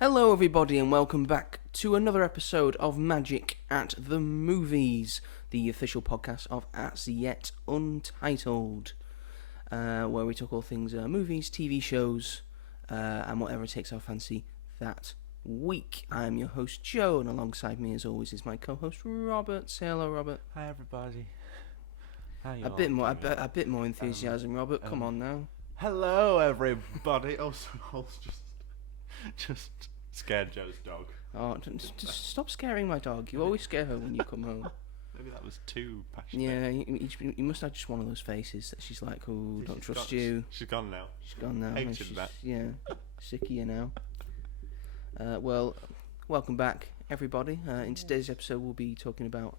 Hello, everybody, and welcome back to another episode of Magic at the Movies, the official podcast of As Yet Untitled, where we talk all things movies, TV shows, and whatever takes our fancy that week. I am your host, Joe, and alongside me, as always, is my co-host, Robert. Say hello, Robert. Hi, everybody. How you A all bit more, doing? a bit more enthusiasm, Robert. Come on now. Hello, everybody. Oh, Saul's just scared Joe's dog. Oh, just stop scaring my dog. You always scare her when you come home. Maybe that was too passionate. Yeah, you must have just one of those faces that she's like, oh, don't trust you. She's gone now. She's gone now. Hated that. Yeah, sick of you now. Well, welcome back, everybody. In today's episode, we'll be talking about...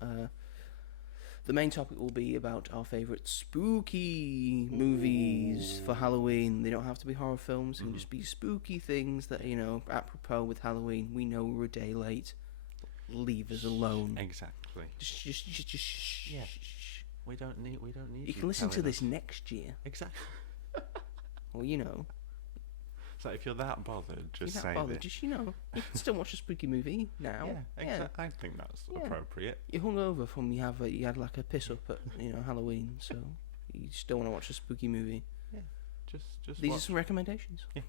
the main topic will be about our favourite spooky movies for Halloween. They don't have to be horror films. They can just be spooky things that, apropos with Halloween. We know we're a day late. Leave us alone. Exactly. Just Yeah. We don't need. You can listen to this next year. Exactly. Well, So if you're that bothered, just you're say not bothered. it. Just, you can still watch a spooky movie now. Yeah, exactly. I think that's appropriate. You're hungover from you had like a piss up at Halloween, so you still want to watch a spooky movie. Yeah. Just. These watch. are some recommendations. Yeah.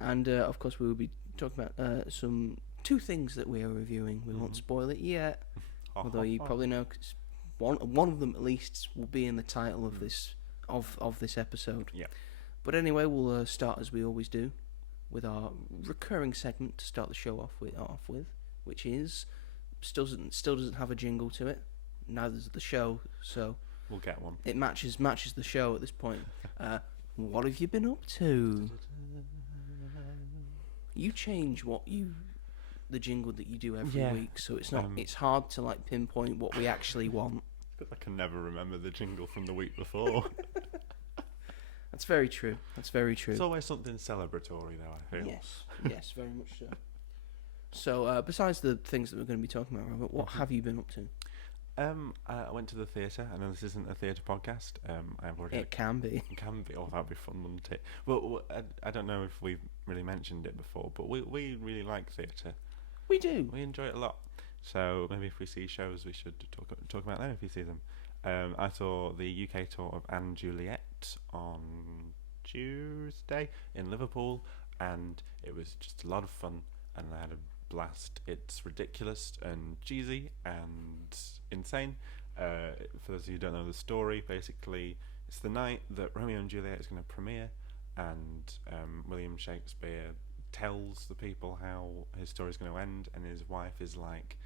And of course, we will be talking about two things that we are reviewing. We won't spoil it yet, although you probably know, 'cause one of them at least will be in the title of this of this episode. Yeah. But anyway, we'll start as we always do with our recurring segment to start the show off with, which is still doesn't have a jingle to it. Neither does the show, so We'll get one. it matches the show at this point. What have you been up to? You change the jingle that you do every week, so it's not it's hard to like pinpoint what we actually want. I can never remember the jingle from the week before. That's very true. It's always something celebratory, though, I feel. Yes, very much so. So, besides the things that we're going to be talking about, Robert, what have you been up to? I went to the theatre. I know this isn't a theatre podcast. I've already. It can be. It can be. Oh, that'd be fun, wouldn't it? Well, I don't know if we've really mentioned it before, but we really like theatre. We do. We enjoy it a lot. So maybe if we see shows, we should talk about them if you see them. I saw the UK tour of Anne Juliet on Tuesday in Liverpool, and it was just a lot of fun, and I had a blast. It's ridiculous and cheesy and insane. For those of you who don't know the story, basically it's the night that Romeo and Juliet is going to premiere, and William Shakespeare tells the people how his story is going to end, and his wife is like,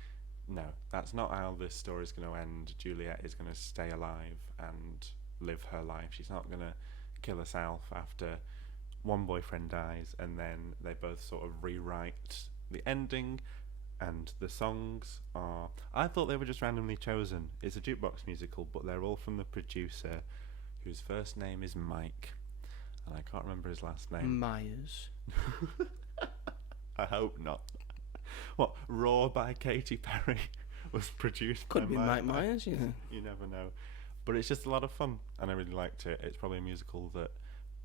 no, that's not how this story is going to end. Juliet is going to stay alive and live her life. She's not going to kill herself after one boyfriend dies, and then they both sort of rewrite the ending. And the songs are... I thought they were just randomly chosen. It's a jukebox musical, but they're all from the producer, whose first name is Mike, and I can't remember his last name. Myers. I hope not. What, Raw by Katy Perry was produced Could by be Mike Myers, yeah. You never know. But it's just a lot of fun, and I really liked it. It's probably a musical that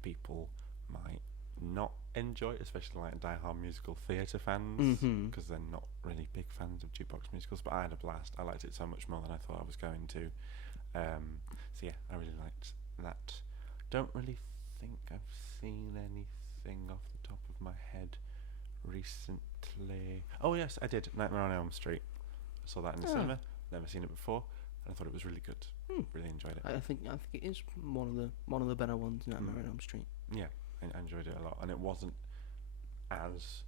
people might not enjoy, especially like die-hard musical theatre fans, because they're not really big fans of jukebox musicals, but I had a blast. I liked it so much more than I thought I was going to. So yeah, I really liked that. Don't really think I've seen anything off the top of my head recently. Oh yes, I did. Nightmare on Elm Street. I saw that in the cinema. Never seen it before, and I thought it was really good. Really enjoyed it. I think it is one of the better ones, Nightmare on Elm Street. Yeah, I enjoyed it a lot, and it wasn't as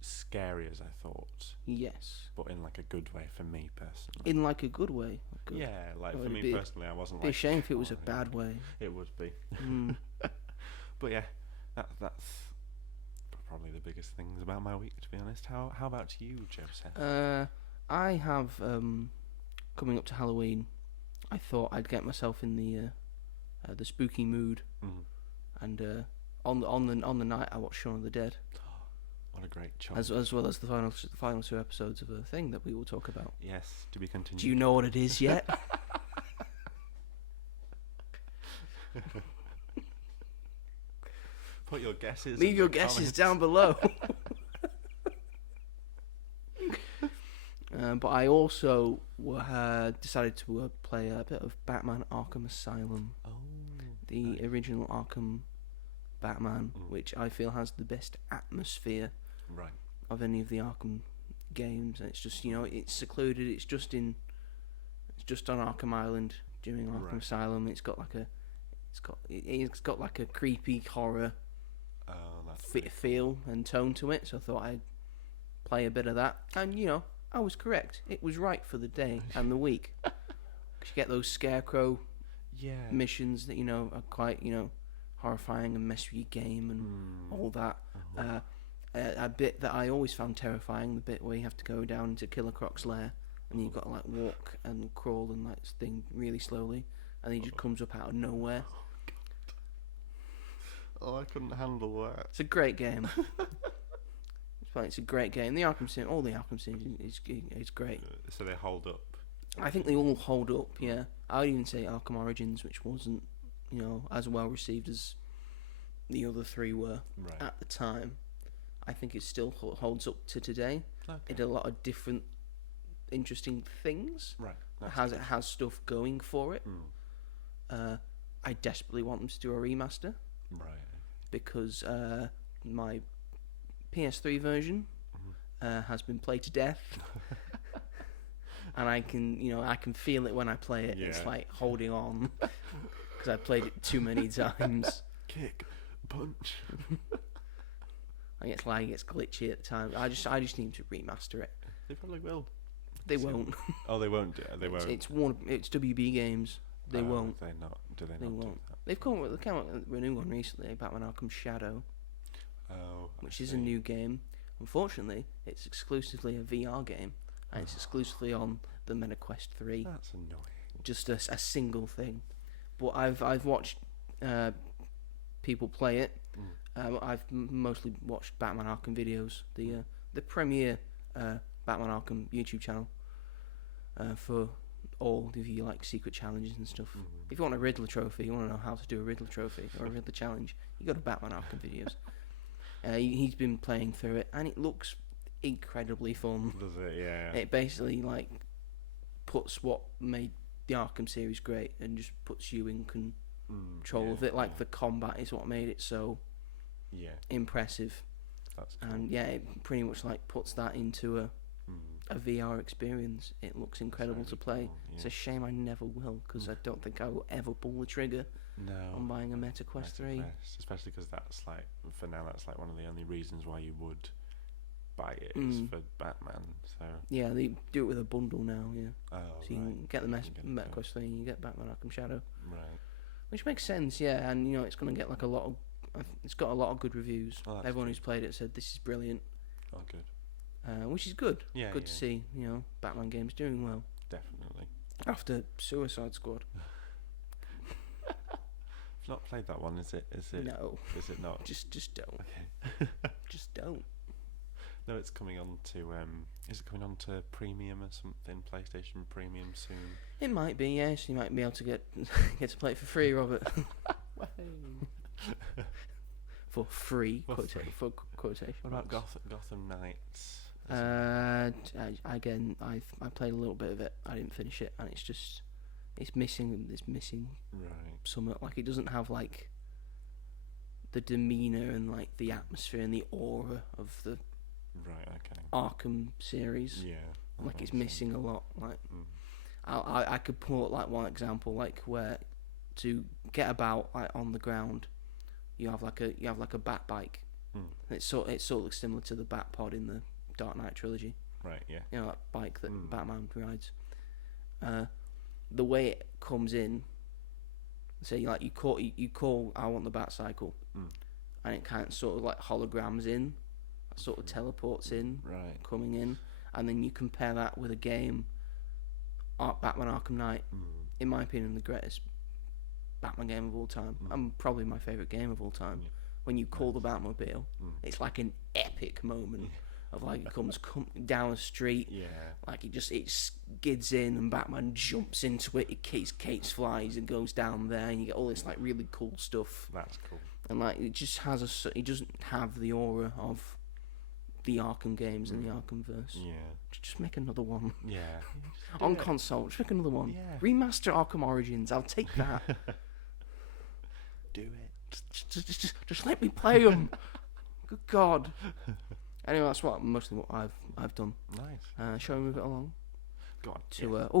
scary as I thought. Yes. But in like a good way for me personally. In like a good way. Good. Yeah, like Well, for me personally, I wasn't be like... a shame if it was a bad way. It would be. But yeah, that's probably the biggest things about my week, to be honest. How about you, Joseph? I have coming up to Halloween. I thought I'd get myself in the spooky mood, and on the night I watched Shaun of the Dead. What a great choice. As well as the final two episodes of a thing that we will talk about. Yes, to be continued. Do you know what it is yet? Put your guesses. Leave in your the guesses comments. down below. But I also decided to play a bit of Batman Arkham Asylum, Oh, the nice. original Arkham Batman, which I feel has the best atmosphere Right. of any of the Arkham games. And it's just, it's secluded. It's just on Arkham Island during Arkham Right. Asylum. It's got like a creepy horror Oh, that's pretty feel and tone to it. So I thought I'd play a bit of that, and I was correct. It was right for the day and the week. 'Cause you get those scarecrow Yeah. missions that are quite horrifying and mess with your game and all that. A bit that I always found terrifying, the bit where you have to go down into Killer Croc's lair and you've got to like walk and crawl and like thing really slowly, and he just comes up out of nowhere. Oh, I couldn't handle that. It's a great game. It's a great game. The Arkham series, all the Arkham series is great. So they hold up. I think they all hold up. Yeah, I would even say Arkham Origins, which wasn't as well received as the other three were Right. at the time. I think it still holds up to today. Okay. It did a lot of different, interesting things. Right. It has stuff going for it. I desperately want them to do a remaster Right. because my PS3 version has been played to death, and I can feel it when I play it. It's Yeah. like holding on because I played it too many times. Kick, punch. It's glitchy at the time. I just need to remaster it. They probably will. They won't. Oh, they won't. They won't. It's WB Games. They won't. They not. Do they, They not won't. do that? They've come out with a new one recently, Batman Arkham Shadow, Oh. which is a new game. Unfortunately, it's exclusively a VR game, and it's exclusively on the MetaQuest 3. That's annoying. Just a single thing. But I've watched people play it. I've mostly watched Batman Arkham videos, the premier Batman Arkham YouTube channel for all of you like secret challenges and stuff. If you want a Riddler trophy, you want to know how to do a Riddler trophy or a Riddler challenge, you go to Batman Arkham videos. He's been playing through it, and it looks incredibly fun. Does it? Yeah. It basically like puts what made the Arkham series great and just puts you in control of it. Like the combat is what made it so impressive. That's cool. And it pretty much like puts that into a VR experience. It looks incredible to play. Cool, It's a shame I never will, because I don't think I will ever pull the trigger on buying a MetaQuest 3. Especially because that's like, for now, that's like one of the only reasons why you would buy it is for Batman. So Yeah, they do it with a bundle now. Yeah, oh, so you can get the MetaQuest 3 and you get Batman Arkham Shadow, right. which makes sense. Yeah, and it's going to get like a lot of. It's got a lot of good reviews. Oh, that's Everyone good. who's played it said this is brilliant. Oh, good. Which is good. Yeah, Good to see, Batman games doing well Definitely. after Suicide Squad. I've not played that one. Is it? No, Is it not? just don't. Okay. Just don't. No, it's coming on to. Is it coming on to Premium or something? PlayStation Premium soon. It might be, yes. You might be able to get to play it for free, Robert. For free, for quotation. What about Gotham Knights? I played a little bit of it. I didn't finish it, and it's missing Right. some, like, it doesn't have like the demeanor and like the atmosphere and the aura of the Right. Okay. Arkham series. Yeah. Like, it's missing a lot. Like, I could put like one example, like where to get about like on the ground, you have like a bat bike. It sort of looks similar to the Bat Pod in the Dark Knight trilogy. Right. Yeah. That bike that Batman rides. The way it comes in, say like you call I want the Bat Cycle, and it kind of sort of like holograms in, sort of teleports in, Right. coming in, and then you compare that with a game, Batman Arkham Knight. In my opinion, the greatest Batman game of all time, and probably my favourite game of all time. When you call the Batmobile, it's like an epic moment of like it comes down the street, like it skids in and Batman jumps into it. It Kate's flies and goes down there, and you get all this like really cool stuff. That's cool. and like it just has it doesn't have the aura of the Arkham games and the Arkhamverse. Yeah. Just make another one. Yeah. On console, just make another one. Yeah. Remaster Arkham Origins, I'll take that. Do it. Just let me play them. Good God. Anyway, that's mostly what I've done. Nice. Shall we move it along? Go on. To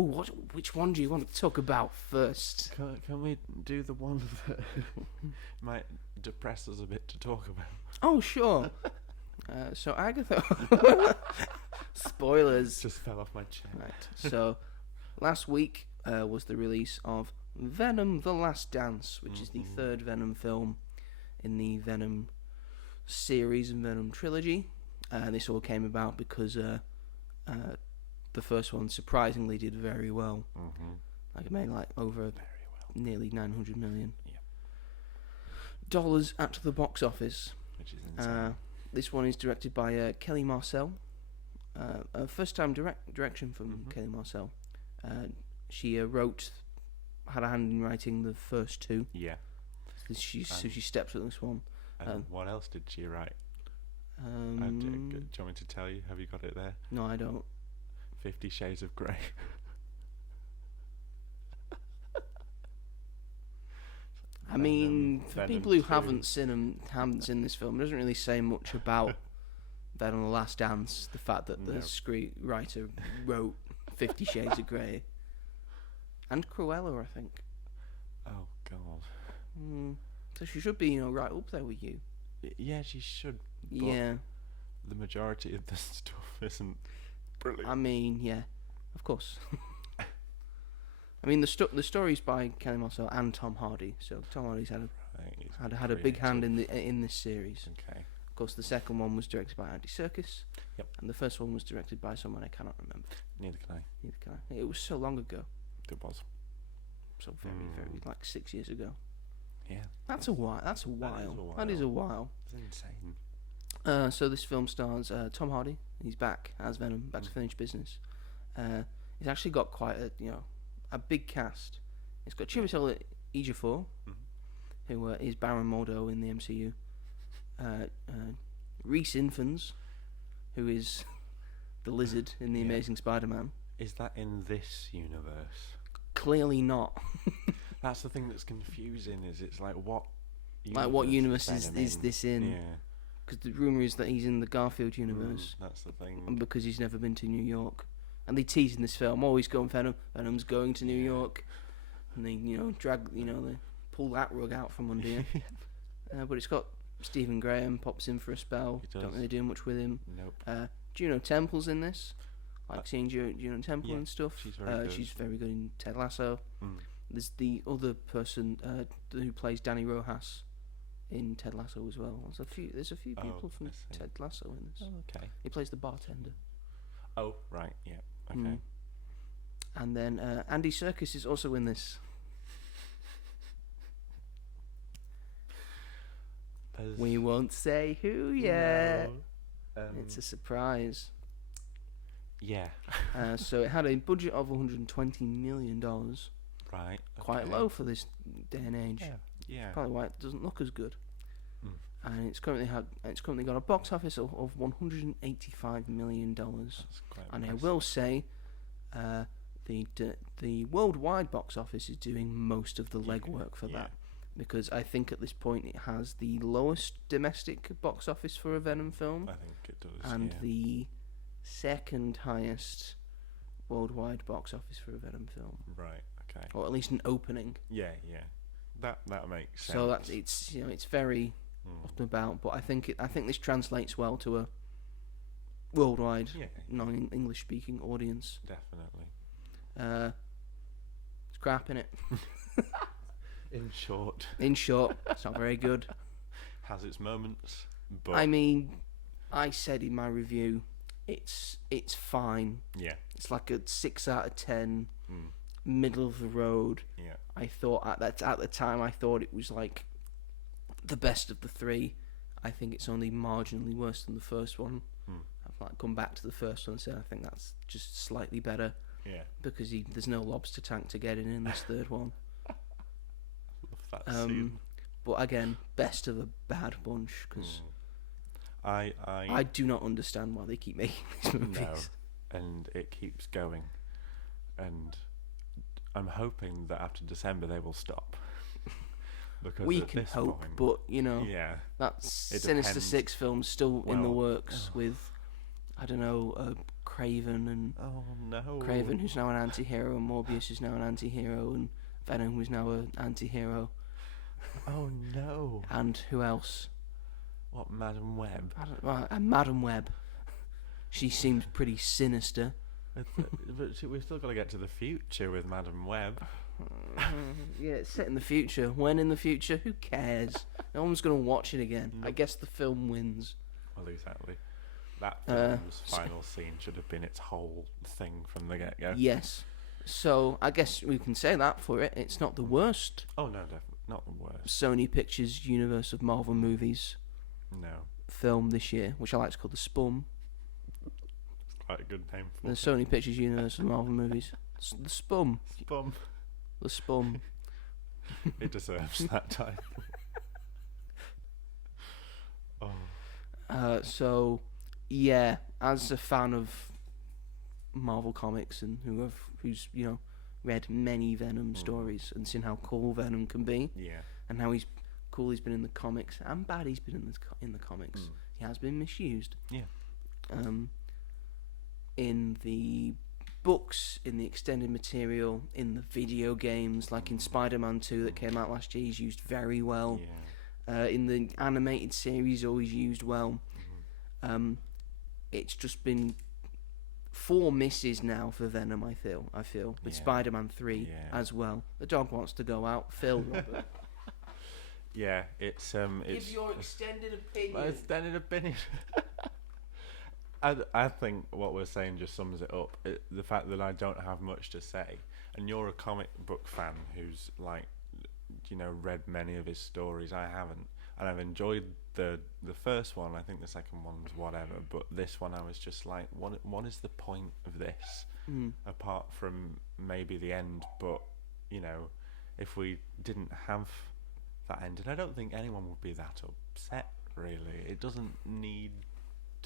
which one do you want to talk about first? Can we do the one that might depress us a bit to talk about? Oh, sure. So Agatha. Spoilers. Just fell off my chair. Right. So last week was the release of Venom: The Last Dance, which is the third Venom film in the Venom series and Venom trilogy. This all came about because the first one surprisingly did very well. Like it made like over nearly $900 million dollars at the box office, which is insane. This one is directed by Kelly Marcel. First time direction from Kelly Marcel. She had a hand in writing the first two. Yeah. So she stepped up this one. And what else did she write? Do you want me to tell you? Have you got it there? No, I don't. 50 Shades of Grey. I mean, for Venom people who 2. haven't seen this film, it doesn't really say much about Venom: The Last Dance. The fact that the screenwriter wrote 50 Shades of Grey and Cruella, I think. Oh God. So she should be, right up there with you. Yeah, she should. But Yeah. The majority of the stuff isn't brilliant. I mean, yeah, of course. I mean, the story's by Kelly Marcel and Tom Hardy. So Tom Hardy's had a big hand in this series. Okay. Of course, the second one was directed by Andy Serkis. Yep. And the first one was directed by someone I cannot remember. Neither can I. It was so long ago. It was. So very, like 6 years ago. Yeah. That's a while. That is a while. It's insane. So this film stars Tom Hardy. He's back as Venom, back to finished business. He's actually got quite a big cast. It's got Chiwetel Ejiofor, who is Baron Mordo in the MCU. Rhys Ifans, who is the Lizard in the Amazing Spider-Man. Is that in this universe? Clearly not. That's the thing that's confusing. Is it's like what? What universe is this in? Yeah. Because the rumor is that he's in the Garfield universe. That's the thing. And because he's never been to New York, and they tease in this film, always going Venom's going to New York, and they they pull that rug out from under you. But it's got Stephen Graham pops in for a spell. Don't really do much with him. Nope. Juno Temple's in this. Like seeing Juno Temple and stuff. She's very good. In Ted Lasso. There's the other person who plays Danny Rojas in Ted Lasso as well. There's a few people from Ted Lasso in this. Oh, okay. He plays the bartender. Oh, right. Yeah. Okay. And then Andy Serkis is also in this. We won't say who yet. No. It's a surprise. Yeah. So it had a budget of $120 million. Right. Quite low for this day and age. Yeah. Probably why it doesn't look as good. And it's currently got a box office of $185 million. That's quite and impressive. I will say, the worldwide box office is doing most of the legwork for that, because I think at this point it has the lowest domestic box office for a Venom film. I think it does. And the second highest worldwide box office for a Venom film. Right. Okay. Or at least an opening. Yeah. That makes sense. So it's very up and about, but I think this translates well to a worldwide non-English speaking audience. Definitely. It's crap, innit? In short, it's not very good. Has its moments, but I mean, I said in my review, it's fine. Yeah. It's like a 6 out of 10, middle of the road. Yeah. I thought at the time I thought it was like the best of the three. I think it's only marginally worse than the first one. I've like come back to the first one and said I think that's just slightly better. Yeah. Because there's no lobster tank to get in this third one. Love that scene. But again, best of a bad bunch, because I do not understand why they keep making these movies. No, and it keeps going, and I'm hoping that after December they will stop. Because We at can this hope, point, but you know, yeah, that it Sinister depends. Six film's still in the Well, works with, I don't know, Craven and oh no, Craven, who's now an anti-hero, and Morbius is now an anti-hero, and Venom, who's now an anti-hero, oh no, and who else? what, Madam Web? And Madam Web. She seems pretty sinister. But we've still got to get to the future with Madam Web. Yeah, it's set in the future. When in the future? Who cares? No one's going to watch it again. I guess the film wins. Well, exactly. That film's final scene should have been its whole thing from the get-go. Yes. So I guess we can say that for it. It's not the worst Oh no, definitely not the worst. Sony Pictures Universe of Marvel movies No, film this year, which I like to call the SPUM. quite a good name for The it. Sony Pictures Universe of Marvel movies. The SPUM. Bum. The SPUM. It deserves that title. Oh, So, yeah, as a fan of Marvel comics and who's read many Venom stories and seen how cool Venom can be yeah. and how cool he's been in the comics and bad he's been in the comics. He has been misused. Yeah. In the books, in the extended material, in the video games, like in Spider-Man 2 that came out last year, he's used very well. Yeah. In the animated series, always used well. It's just been 4 misses now for Venom. I feel with Yeah. Spider-Man 3 Yeah. as well. The dog wants to go out. Phil, Robert. Yeah, it's Give your extended opinion. my extended opinion. I think what we're saying just sums it up. The fact that I don't have much to say, and you're a comic book fan who's read many of his stories. I haven't, and I've enjoyed the first one. I think the second one's whatever, but this one I was just like, what is the point of this? Apart from maybe the end, but if we didn't have that end, and I don't think anyone would be that upset. Really, it doesn't need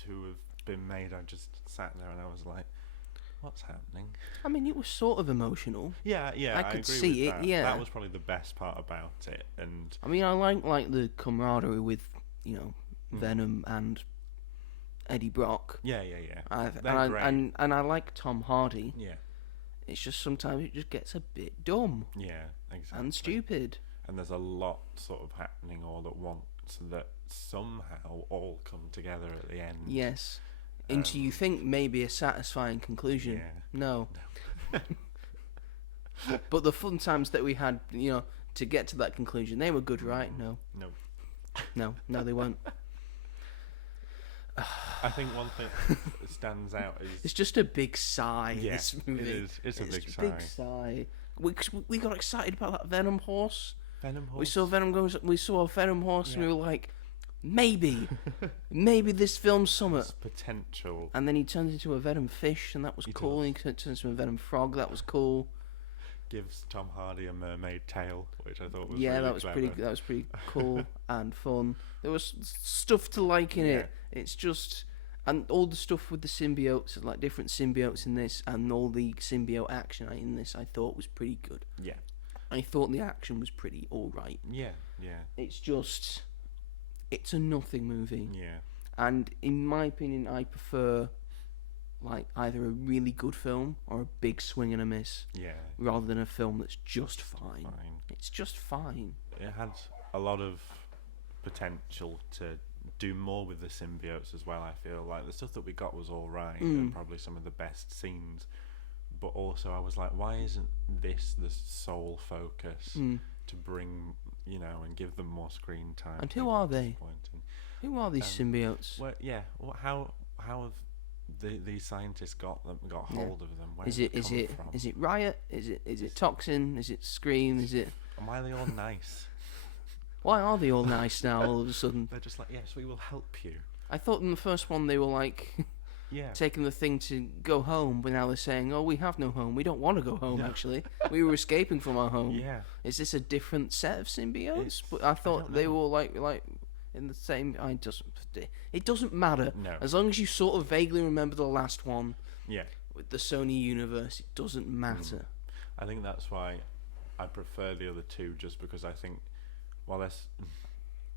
to have been made. I just sat there and I was like, what's happening? I mean, it was sort of emotional. Yeah, I could agree see with it, that. yeah. That was probably the best part about it. And I mean, I like the camaraderie with Venom and Eddie Brock. yeah. And I like Tom Hardy. Yeah, It's just sometimes it just gets a bit dumb yeah, exactly. and stupid. And there's a lot sort of happening all at once that somehow all come together at the end. Yes. Into you think maybe a satisfying conclusion. Yeah. No. But the fun times that we had, to get to that conclusion, they were good, right? No. No, they weren't. I think one thing that stands out is It's just a big sigh. Yeah, This movie. it is. It's a big sigh. Big sigh. We got excited about that Venom horse. Venom horse. We saw a Venom horse, and we were like, maybe this film's summer. It's potential. And then he turns into a Venom fish, and that was cool. And he turns into a Venom frog, that was cool. Gives Tom Hardy a mermaid tail, which I thought was Yeah, really that was clever. that was pretty cool and fun. There was stuff to like in it. It's just, and all the stuff with the symbiotes, like different symbiotes in this, and all the symbiote action in this, I thought was pretty good. Yeah. I thought the action was pretty alright. Yeah. It's just, it's a nothing movie. Yeah. And in my opinion, I prefer like either a really good film or a big swing and a miss, Yeah. rather than a film that's just fine. Fine. It's just fine. It had a lot of potential to do more with the symbiotes as well. I feel like the stuff that we got was all right and probably some of the best scenes, but also I was like, why isn't this the sole focus to bring and give them more screen time? And who are they? Disappointing. Who are these symbiotes? Well, yeah. Well, how have these scientists got hold of them? Where Is have they it come from? is it Riot? Is it Toxin? Is it Scream? Is it? And why are they all nice? Why are they all nice now? All of a sudden, They're just like, yes, we will help you. I thought in the first one they were like taking the thing to go home, but now they're saying, "Oh, we have no home. We don't want to go home. Actually, we were escaping from our home." Yeah. Is this a different set of symbiotes? But I thought they were all like in the same. It doesn't matter. No. As long as you sort of vaguely remember the last one. Yeah. With the Sony universe, it doesn't matter. I think that's why I prefer the other two, just because I think, while there's,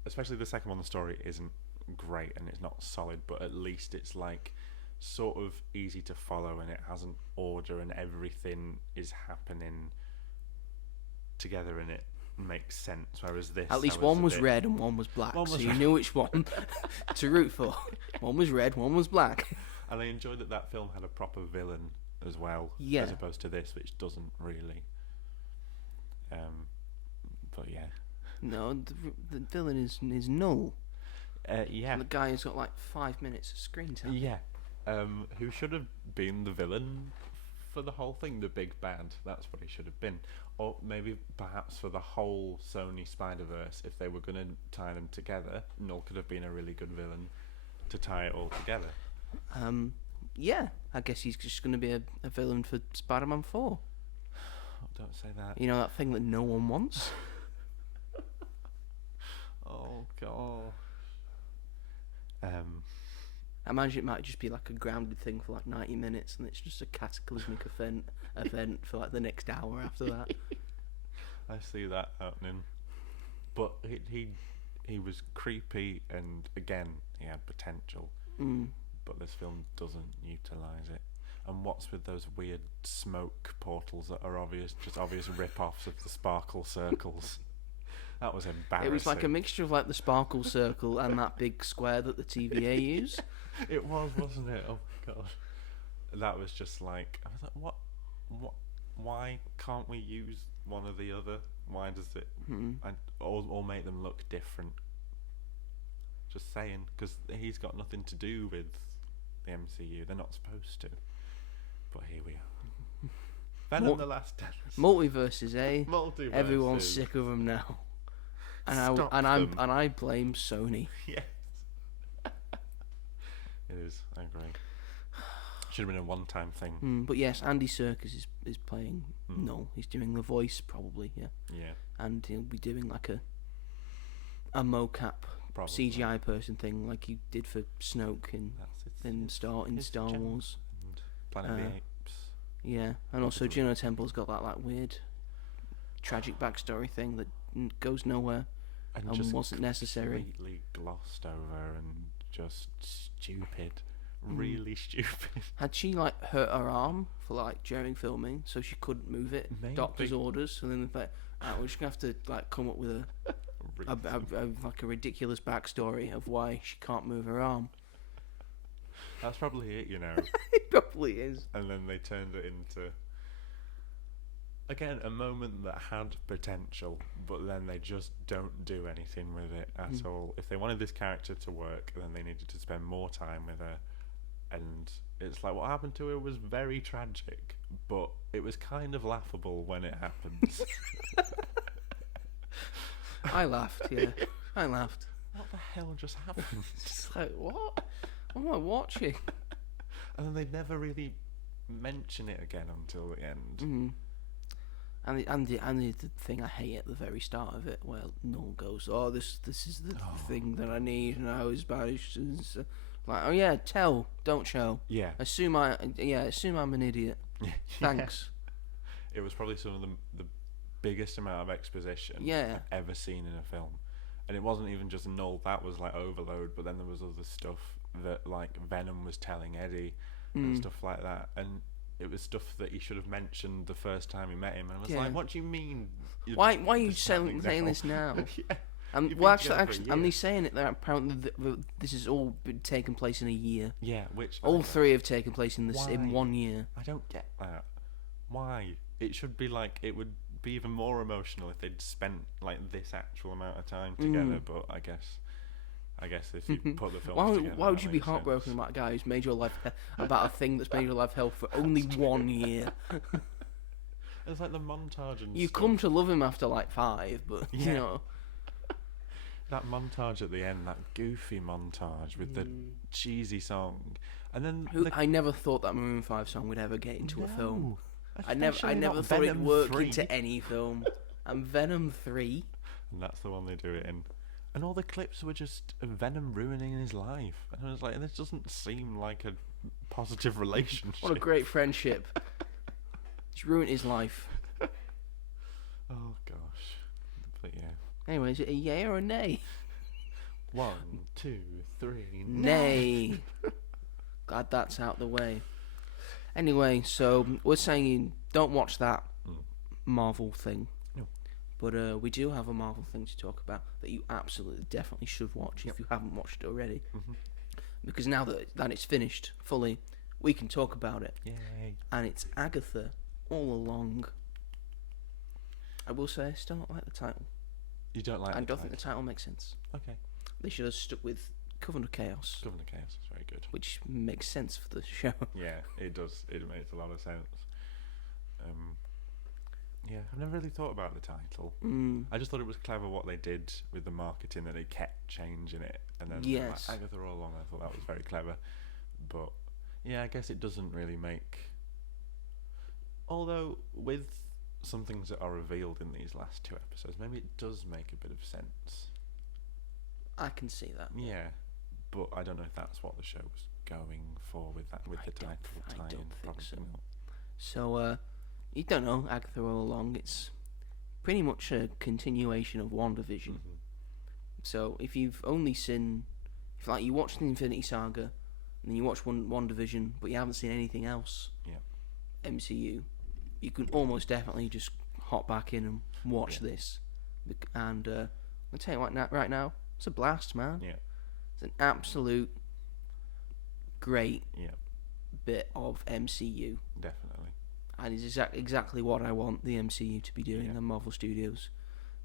especially the second one, the story isn't great and it's not solid, but at least it's like sort of easy to follow and it has an order and everything is happening together and it makes sense. Whereas this, at least one was red and one was black, so you knew which one to root for. One was red, one was black. And I enjoyed that film had a proper villain as well, as opposed to this, which doesn't really. But yeah. No, the villain is null. Yeah. And the guy has got like 5 minutes of screen time. Yeah. Who should have been the villain for the whole thing, the big bad. That's what he should have been. Or maybe perhaps for the whole Sony Spider-Verse, if they were going to tie them together, Null could have been a really good villain to tie it all together. Yeah, I guess he's just going to be a villain for Spider-Man 4. Oh, don't say that. You know, that thing that no one wants? Oh, God. I imagine it might just be like a grounded thing for like 90 minutes and it's just a cataclysmic event for like the next hour after that. I see that happening. But he was creepy and, again, he had potential. But this film doesn't utilise it. And what's with those weird smoke portals that are obvious rip-offs of the sparkle circles? That was embarrassing. It was like a mixture of like the sparkle circle and that big square that the TVA use. It was, wasn't it? Oh my God. That was just like, I was like, what? Why can't we use one or the other? Why does it? Or make them look different? Just saying, because he's got nothing to do with the MCU. They're not supposed to. But here we are. Venom: The Last Dance. Multiverses, eh? Multiverses. Everyone's sick of them now. And I blame Sony. Yes. It is. I agree. Should have been a one-time thing. But yes, Andy Serkis is playing. No, he's doing the voice probably. Yeah. Yeah. And he'll be doing like a mocap Probably. CGI person thing, like he did for Snoke in Star Wars. And Planet of the Apes. Yeah, and also Juno Temple's got that like weird, tragic backstory thing that goes nowhere and just wasn't necessary. Completely glossed over and just stupid. Really stupid. Had she like hurt her arm for like during filming, so she couldn't move it? Maybe. Doctor's orders, and then like, we're just gonna have to like come up with a like a ridiculous backstory of why she can't move her arm. That's probably it, you know. It probably is. And then they turned it into, again, a moment that had potential, but then they just don't do anything with it at all. If they wanted this character to work, then they needed to spend more time with her. And it's like, what happened to her was very tragic, but it was kind of laughable when it happens. I laughed, yeah. I laughed. What the hell just happened? Just like, what? What am I watching? And then they never really mention it again until the end. And the thing I hate at the very start of it, where Noel goes, "Oh, this is the thing that I need," and I was Spanish. Like, oh yeah, tell, don't show. Yeah. Assume I'm an idiot. Thanks. It was probably some of the biggest amount of exposition I've ever seen in a film. And it wasn't even just Null, that was like overload, but then there was other stuff that like Venom was telling Eddie and stuff like that. And it was stuff that he should have mentioned the first time he met him. And I was like, what do you mean? Why are you saying this now? Yeah. And and he's saying it that apparently this has all been taken place in a year. Yeah, which all three have taken place in 1 year. I don't get that. Why? It should be like, it would be even more emotional if they'd spent like this actual amount of time together. But I guess if you put the films together, why would you be heartbroken about a guy who's made your life about a thing that's made your life hell for only 1 year? It's like the montage and you stuff. come to love him after like 5, but you know. that montage at the end, that goofy montage with the cheesy song, and then I never thought that Maroon 5 song would ever get into a film. I never not thought it'd Venom work 3. into any film. And Venom 3. And that's the one they do it in. And all the clips were just Venom ruining his life. And I was like, this doesn't seem like a positive relationship. What a great friendship. It's ruined his life. Oh gosh. But yeah. Anyway, is it a yay or a nay? 1, 2, 3. Nay. Glad that's out the way. Anyway, so we're saying don't watch that Marvel thing. No. But we do have a Marvel thing to talk about that you absolutely definitely should watch if you haven't watched it already. Mm-hmm. Because now that it's finished fully, we can talk about it. Yay. And it's Agatha all along. I will say I still don't like the title. You don't like I the don't title? think the title makes sense. Okay. They should have stuck with Coven of Chaos. Coven of Chaos is very good. Which makes sense for the show. Yeah, it does. It makes a lot of sense. Yeah, I've never really thought about the title. I just thought it was clever what they did with the marketing, that they kept changing it, and then Yes. like Agatha all along. I thought that was very clever, but yeah, I guess it doesn't really make. Although with some things that are revealed in these last 2 episodes, maybe it does make a bit of sense. I can see that. Yeah, but I don't know if that's what the show's going for with that, with the title tie-in. I don't think Probably so. not. So, you don't know Agatha all along. It's pretty much a continuation of WandaVision. Mm-hmm. So, if you've only seen, if like you watched the Infinity Saga, and then you watch WandaVision, but you haven't seen anything else, MCU, you can almost definitely just hop back in and watch this. And I'll tell you what, right now, it's a blast, man. Yeah. It's an absolute great Yeah. bit of MCU. Definitely. And it's exactly what I want the MCU to be doing on Marvel Studios,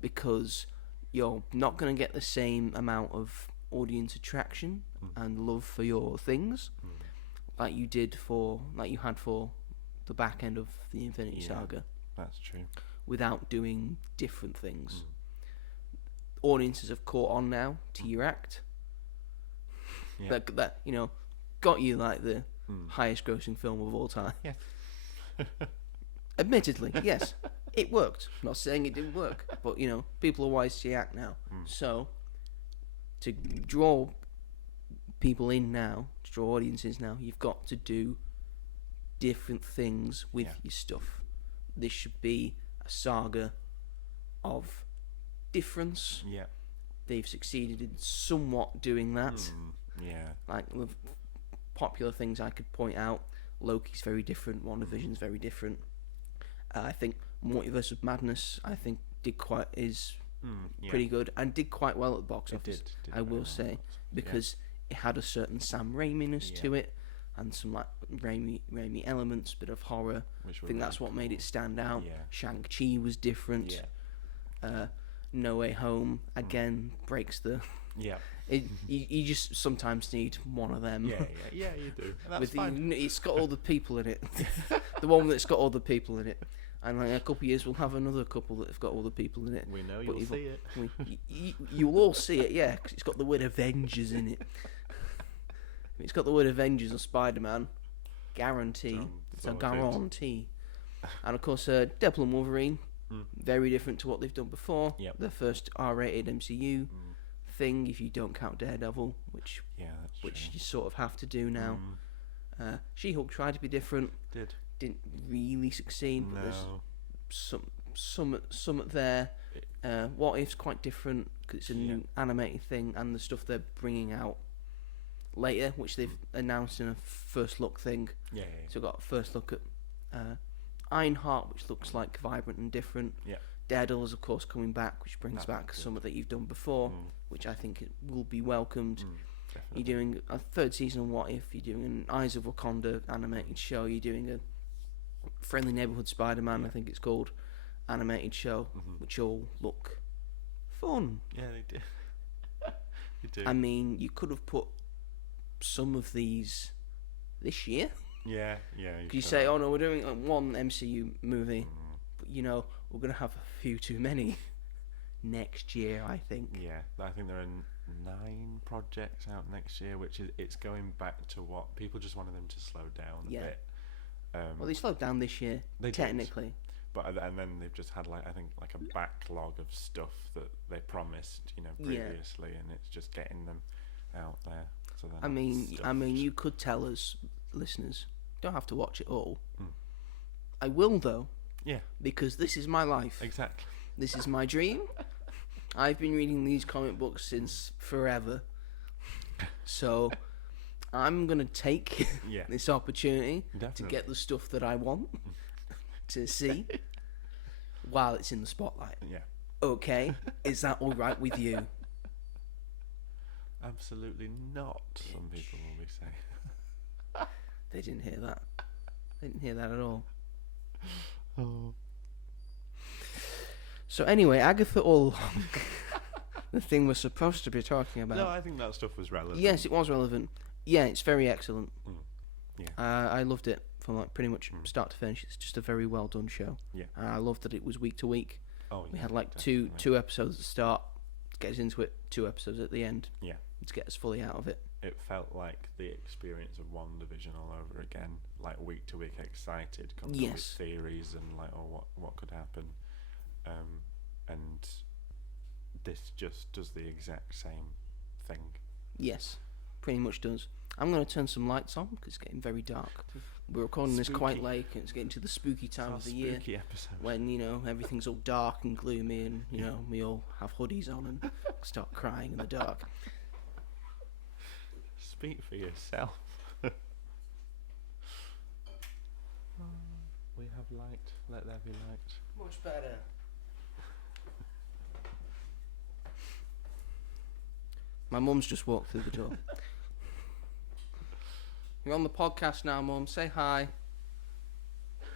because you're not going to get the same amount of audience attraction and love for your things like you had for the back end of the Infinity Saga. That's true. Without doing different things. Audiences have caught on now to your act. Yeah. That got you like the highest grossing film of all time. Yeah. Admittedly, yes, it worked. I'm not saying it didn't work, but people are wise to the act now. So to draw people in now, to draw audiences now, you've got to do different things with your stuff. This should be a saga of difference. Yeah. They've succeeded in somewhat doing that. Yeah. Like with popular things I could point out, Loki's very different, WandaVision's very different. I think Multiverse of Madness is pretty good and did quite well at the box office. Did I will say, because it had a certain Sam Raimi-ness to it, and some like Raimi elements, bit of horror. I think that's what made it stand out. Yeah. Shang-Chi was different. No Way Home again breaks the. Yeah. You just sometimes need one of them. Yeah, you do. And that's fine. It's got all the people in it. The one that's got all the people in it. And like a couple of years, we'll have another couple that have got all the people in it. We know you'll see it. You'll all see it, yeah, because it's got the word Avengers in it. If it's got the word Avengers or Spider-Man, guarantee. It's a guarantee. And of course, Deadpool and Wolverine, very different to what they've done before. Yep. The first R-rated MCU thing, if you don't count Daredevil, which you sort of have to do now. She-Hulk tried to be different. Didn't really succeed. No. But there's some there. What If's quite different because it's a new animated thing, and the stuff they're bringing out later, which they've announced in a first look thing. So we've got a first look at Ironheart, which looks like vibrant and different. Daredevil is of course coming back, which brings back some that you've done before, which I think it will be welcomed. You're doing a third season of What If, you're doing an Eyes of Wakanda animated show, you're doing a Friendly Neighborhood Spider-Man, I think it's called, animated show, which all look fun. Yeah, they do. They do. I mean, you could have put some of these this year. Yeah. You say, oh no, we're doing one MCU movie, but we're going to have a few too many next year, I think. Yeah, I think there are 9 projects out next year, which is it's going back to what people just wanted them to slow down a bit. Well, they slowed down this year, technically. Did. But and then they've just had I think a backlog of stuff that they promised, previously, and it's just getting them out there. So I mean, you could tell us, listeners, don't have to watch it all. I will though. Yeah. Because this is my life. Exactly. This is my dream. I've been reading these comic books since forever. So I'm going to take this opportunity to get the stuff that I want to see while it's in the spotlight. Yeah. Okay, is that all right with you? Absolutely not, some people will be saying. They didn't hear that. They didn't hear that at all. Oh. So anyway, Agatha all along, the thing we're supposed to be talking about. No, I think that stuff was relevant. Yes, it was relevant. Yeah, it's very excellent. Yeah. I loved it from pretty much start to finish. It's just a very well done show. Yeah. I loved that it was week to week. Oh, we yeah, had definitely. two episodes at the start to get us into it, 2 episodes at the end. Yeah. To get us fully out of it. It felt like the experience of WandaVision all over again, week to week, excited, coming up with theories and what could happen, and this just does the exact same thing. Yes, pretty much does. I'm going to turn some lights on because it's getting very dark. We're recording this quite late, and it's getting to the spooky time of the year. Spooky episode. When everything's all dark and gloomy, and we all have hoodies on and start crying in the dark. Speak for yourself. We have light. Let there be light. Much better. My mum's just walked through the door. You're on the podcast now, Mum. Say hi.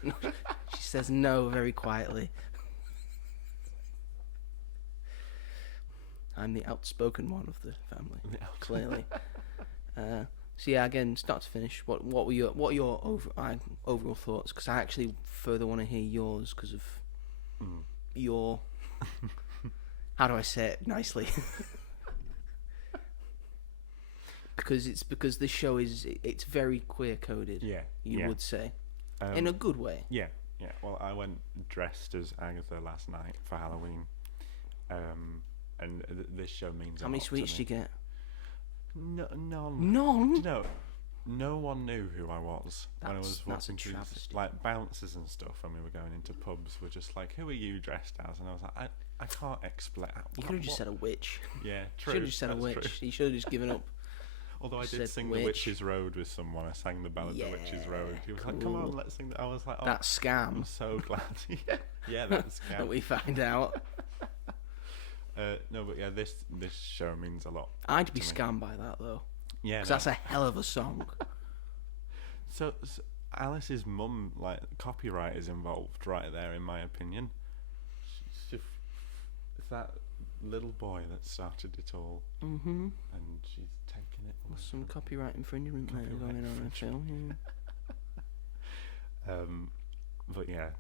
She says no very quietly. I'm the outspoken one of the family, clearly. So yeah, again, start to finish. What were your overall thoughts? Because I actually further want to hear yours because of your. How do I say it nicely? because this show it's very queer coded. Yeah, you would say, in a good way. Yeah. Well, I went dressed as Agatha last night for Halloween, and this show means. How many sweets did you get? None. None? Do you know, no one knew who I was when I was walking through bouncers and stuff when we were going into pubs were just like, who are you dressed as? And I was like, I can't explain. You could have just said a witch. Yeah, true. You should have just said a witch. True. You should have just given up. Although I did sing The Witch's Road with someone. I sang the ballad The Witch's Road. He was like, come on, let's sing that. I was like, oh, that's scam. I'm so glad. Yeah, that's scam. That we find out. No, but yeah, this show means a lot. I'd be scammed by that though. Yeah, because that's a hell of a song. So Alice's mum, copyright is involved right there, in my opinion. It's that little boy that started it all, and she's taken it. Some copyright infringement there going on in the film. Yeah. But yeah,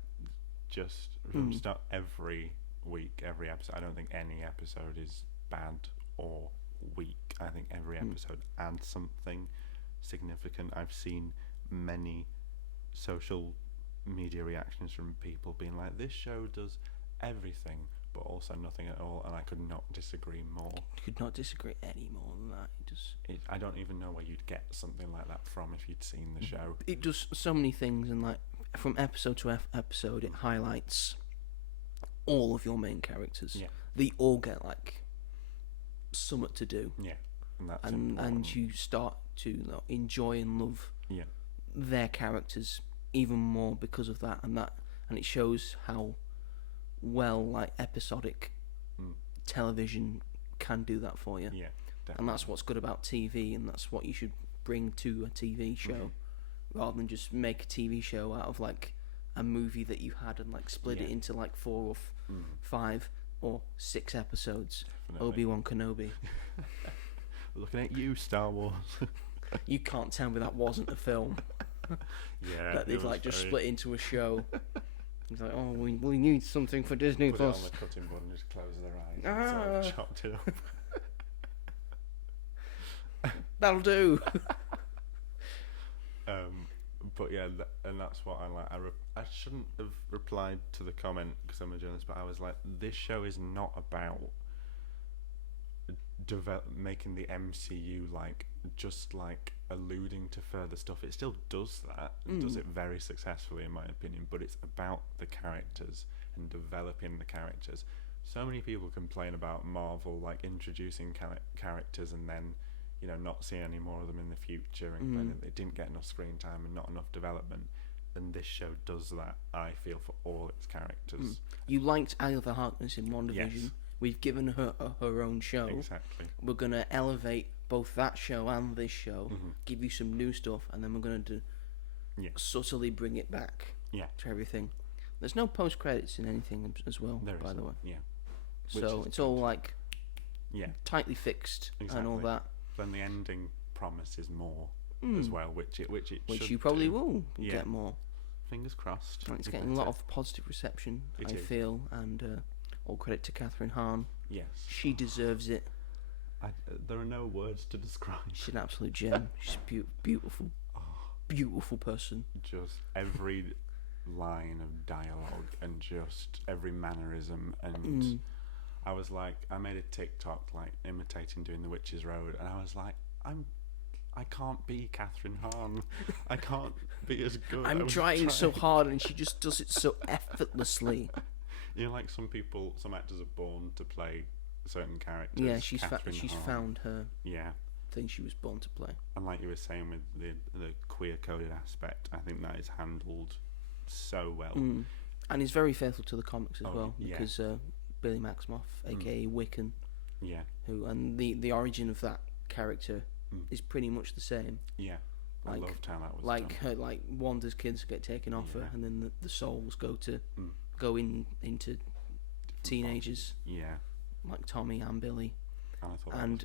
just from start every week, every episode. I don't think any episode is bad or weak. I think every episode adds something significant. I've seen many social media reactions from people being like, this show does everything but also nothing at all, and I could not disagree more. Could not disagree any more than that. I don't even know where you'd get something like that from if you'd seen the show. It does so many things, and from episode to episode it highlights all of your main characters. Yeah. They all get something to do. Yeah. And that's and you start to enjoy and love their characters even more because of that, and it shows how well episodic television can do that for you. Yeah, definitely. And that's what's good about TV, and that's what you should bring to a TV show, rather than just make a TV show out of a movie that you had and split it into 4 or 5 or 6 episodes. Definitely. Obi-Wan Kenobi. Looking at you, Star Wars. You can't tell me that wasn't a film. Yeah, that they've just split into a show. It's like, oh, we need something for Disney Put it on Plus. the cutting board and just close their eyes. And sort of chopped it up. That'll do. But yeah, and that's what I like. I shouldn't have replied to the comment because I'm a journalist, but I was like, this show is not about making the MCU just alluding to further stuff. It still does that and does it very successfully, in my opinion. But it's about the characters and developing the characters. So many people complain about Marvel introducing characters and then not seeing any more of them in the future, and when they didn't get enough screen time and not enough development. And this show does that, I feel, for all its characters. You liked Agatha Harkness in WandaVision. Yes. We've given her her own show. Exactly. We're going to elevate both that show and this show, give you some new stuff, and then we're going to subtly bring it back to everything. There's no post-credits in anything as well, by the way. Yeah. So it's all tightly fixed and all that. Then the ending promises more as well, which you probably will get more. Fingers crossed. And it's getting a lot of positive reception, I feel, and all credit to Catherine Hahn. Yes, she deserves it. There are no words to describe. She's an absolute gem. She's beautiful, beautiful person. Just every line of dialogue and just every mannerism and. I was like, I made a TikTok imitating doing the Witch's Road, and I was like, I can't be Catherine Hahn. I can't be as good. I'm trying so hard, and she just does it so effortlessly. Some actors are born to play certain characters. Yeah, she's found her. Yeah. Thing she was born to play. And like you were saying with the queer coded aspect, I think that is handled so well. And he's very faithful to the comics as well, because. Billy Maximoff, aka Wiccan, who and the origin of that character is pretty much the same. Yeah, I loved how that was done. Her, Wanda's kids get taken off her, and then the souls go into teenagers. Yeah, like Tommy and Billy, and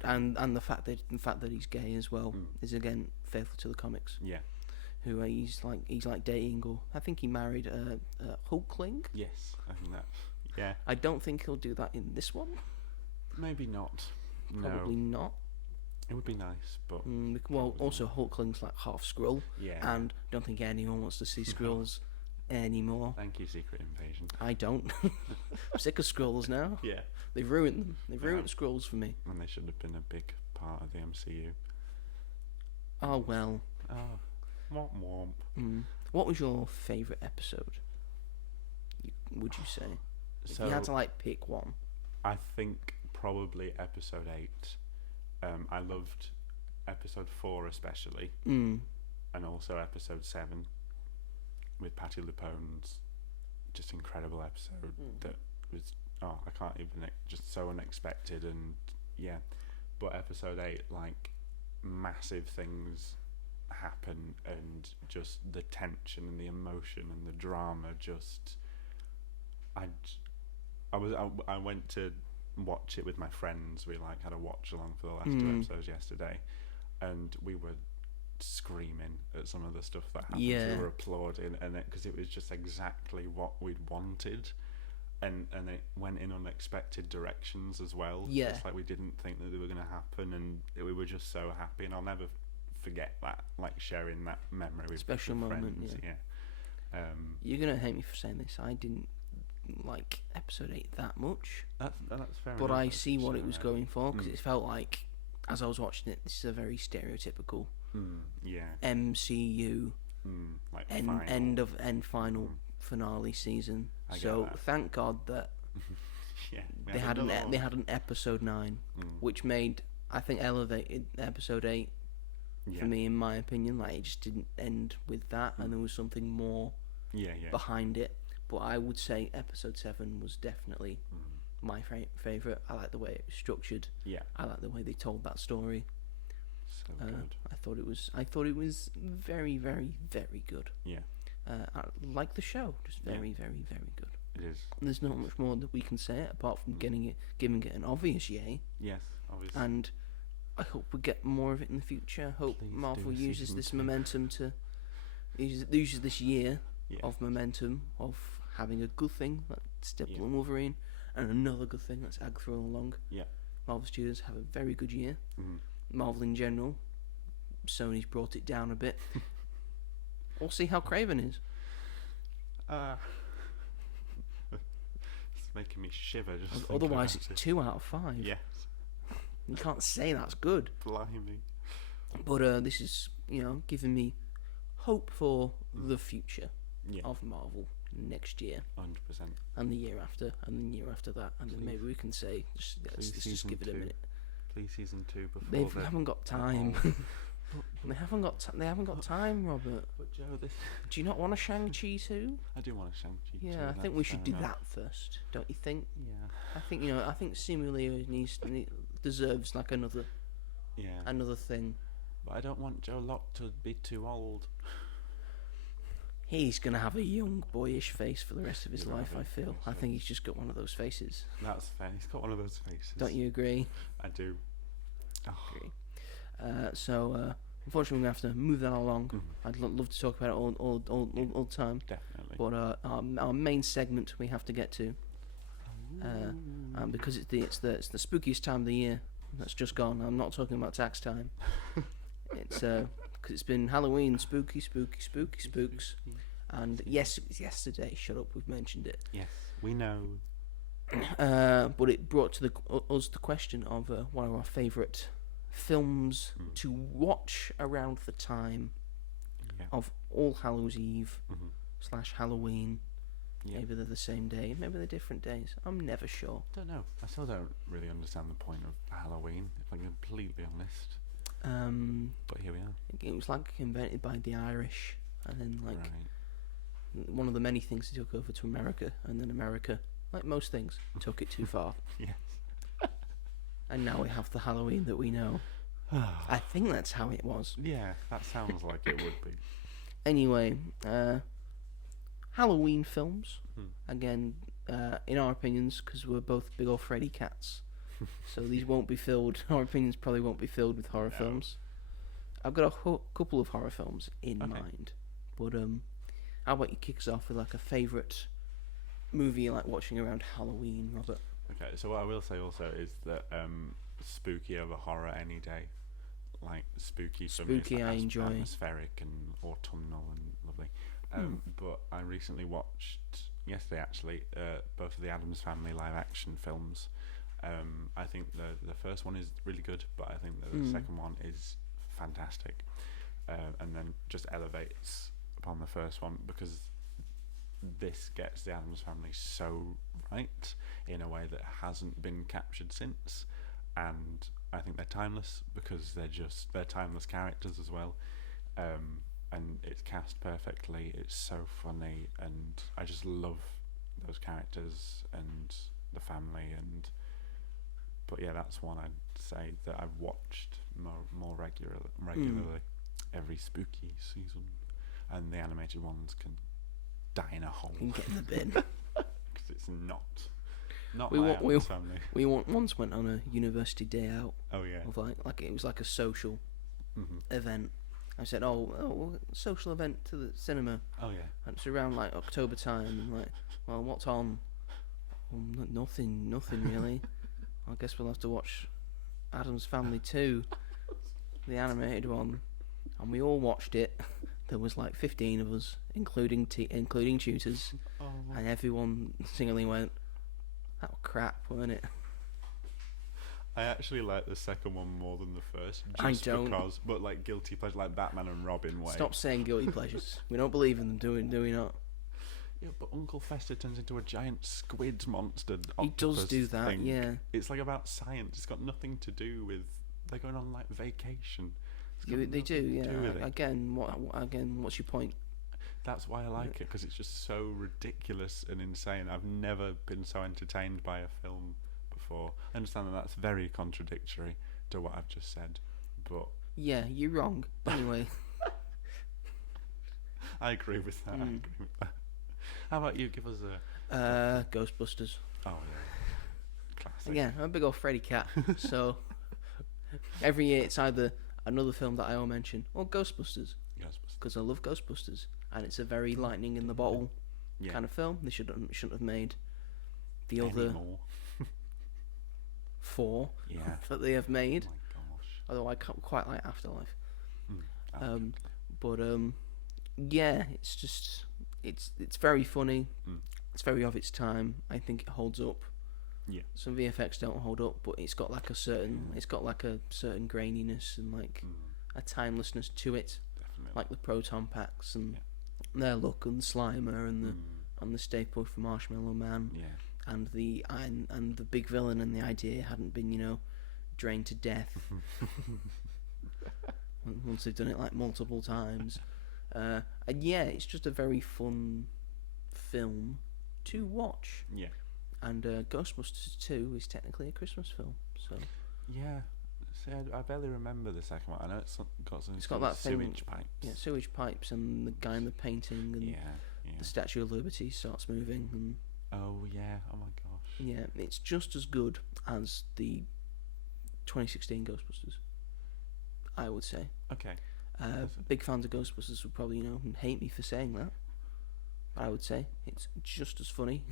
the fact that he's gay as well is again faithful to the comics. Yeah. Who he's dating, or I think he married Hulkling. Yes, I think that. Yeah. I don't think he'll do that in this one. Maybe not. Probably not. It would be nice, but... also Hulkling's half Skrull. Yeah. And I don't think anyone wants to see Skrulls anymore. Thank you, Secret Invasion. I don't. I'm sick of Skrulls now. Yeah. They've ruined them. They've ruined Skrulls for me. And they should have been a big part of the MCU. Oh, well. Oh, womp womp. What was your favourite episode, would you say? If you had to pick one. I think probably episode 8. I loved episode 4 especially, and also episode 7 with Patti LuPone's just incredible episode that was I can't even just so unexpected, and but episode 8 massive things happen, and just the tension and the emotion and the drama just I went to watch it with my friends. We had a watch along for the last 2 episodes yesterday, and we were screaming at some of the stuff that happened. Yeah. We were applauding, and because it was just exactly what we'd wanted, and it went in unexpected directions as well. Yeah, it's we didn't think that they were going to happen, and we were just so happy. And I'll never forget that, sharing that memory with special moment. Friends. Yeah. You're gonna hate me for saying this. I didn't like episode 8 that much. That's fair. But I see what it was going for, because it felt like, as I was watching it, this is a very stereotypical MCU final finale season. So thank God that they had an episode 9, which made, I think, elevated episode 8 for me, in my opinion. It just didn't end with that, and there was something more behind it. But I would say episode 7 was definitely my favourite. I like the way it was structured. Yeah. I like the way they told that story. So good. I thought it was very, very, very good. Yeah. I like the show. Just very, very, very good. It is. And there's not much more that we can say apart from giving it an obvious yay. Yes, obviously. And I hope we get more of it in the future. I hope Marvel uses this momentum to uses this year of momentum of having a good thing, that's Deadpool Yeah. and Wolverine, and another good thing, that's Agatha all along. Yeah. Marvel Studios have a very good year. Mhm. Marvel in general, Sony's brought it down a bit. We'll see how Craven is. It's making me shiver just thinking Otherwise, about it's it. 2 out of 5. Yes. You can't say that's good. Blimey. But this is, giving me hope for the future Yeah. of Marvel next year, 100%. and the year after, and the year after that, and then Please. maybe we can say, let's just season give it a 2. minute. Please, season 2 before They haven't got time. They haven't got time, Robert. But Joe, this... Do you not want a Shang-Chi too? I do want a Shang-Chi too. Yeah, I think we should do that first. Don't you think? Yeah. I think Simu Liu deserves like another Yeah. thing. But I don't want Joe Locke to be too old. He's gonna have a young, boyish face for the rest of his He'll life. have I a feel. face, I think he's just got one of those faces. That's fair. He's got one of those faces. Don't you agree? I do. Oh. Agree. So unfortunately, we're gonna have to move that along. Mhm. I'd love to talk about it all the time. Definitely. But our main segment we have to get to, because it's the spookiest time of the year that's just gone. I'm not talking about tax time. It's because it's been Halloween, spooky spooks, and yes, it was yesterday. Shut up, we've mentioned it. Yes, we know. But it brought to us the question of one of our favourite films to watch around the time Yeah. of All Hallows Eve Mhm. / Halloween. Yeah. Maybe they're the same day, maybe they're different days. I'm never sure. Don't know. I still don't really understand the point of Halloween, if I'm completely honest. But here we are. It was like invented by the Irish, and then like Right. one of the many things they took over to America, and then America, like most things, took it too far. Yes. And now we have the Halloween that we know. I think that's how it was. Yeah, that sounds like it would be. Anyway, Halloween films, Hmm. again, in our opinions, because we're both big old Freddy cats, so these won't be filled, our opinions probably won't be filled with horror No. films. I've got a couple of horror films in Okay. mind, but how about you kick us off with like a favourite movie you like watching around Halloween, Robert? Okay, so what I will say also is that spooky over horror any day. Like spooky for me is Spooky like I enjoy. atmospheric and autumnal and lovely. But I recently watched, yesterday actually, both of the Addams Family live action films. I think the first one is really good, but I think that the second one is fantastic, and then just elevates upon the first one because this gets the Addams Family so right in a way that hasn't been captured since, and I think they're timeless because they're timeless characters as well, and it's cast perfectly. It's so funny, and I just love those characters and the family. But yeah, that's one I'd say that I've watched more regularly every spooky season, and the animated ones can die in a hole You can get in the bin. because it's not We my want- we- Addams Family. We once went on a university day out Oh yeah. of like it was like a social Mhm. event. I said, oh, social event to the cinema. Oh yeah. And it's around like October time, and like, well, what's on? Well, nothing really. I guess we'll have to watch Addams Family 2, the animated one, and we all watched it. There was like 15 of us, including tutors, Oh. and everyone singly went, "That was crap, weren't it?" I actually like the second one more than the first. I Just don't. because, but like guilty pleasure, like Batman and Robin way. Stop saying guilty pleasures. We don't believe in them, do we not? Yeah, but Uncle Fester turns into a giant squid monster. He does octopus do that, thing. yeah. It's like about science. It's got nothing to do with. They're going on like vacation. It's got They do, nothing to do with yeah. it. Again, what's your point? That's why I like it, because it's just so ridiculous and insane. I've never been so entertained by a film before. I understand that that's very contradictory to what I've just said, but Yeah, you're wrong. Anyway, I agree with that. I agree with that. How about you? Give us a... Ghostbusters. Oh, yeah. Classic. Yeah, I'm a big old Freddy cat. So every year it's either another film that I will mention or Ghostbusters, Ghostbusters. because I love Ghostbusters, and it's a very lightning in the bottle Yeah. kind of film. They shouldn't have made the other Anymore. 4 Yeah. that they have made. Oh my gosh. Although I quite like Afterlife. Mm. But yeah, it's just it's very funny. Mm. It's very of its time. I think it holds up. Yeah. Some VFX don't hold up, but it's got like a certain graininess and like a timelessness to it. Definitely. Like the proton packs and their look and Slimer and the Stay Puft for Marshmallow Man. Yeah. And the big villain and the idea hadn't been drained to death once they've done it like multiple times. And yeah, it's just a very fun film to watch. Yeah. And Ghostbusters 2 is technically a Christmas film, so Yeah. See, I barely remember the second one. I know it's got some that thing, sewage pipes. yeah, sewage pipes and the guy in the painting and the Statue of Liberty starts moving and oh yeah, oh my gosh. yeah, it's just as good as the 2016 Ghostbusters, I would say. Okay. Big fans of Ghostbusters would probably hate me for saying that, but I would say it's just as funny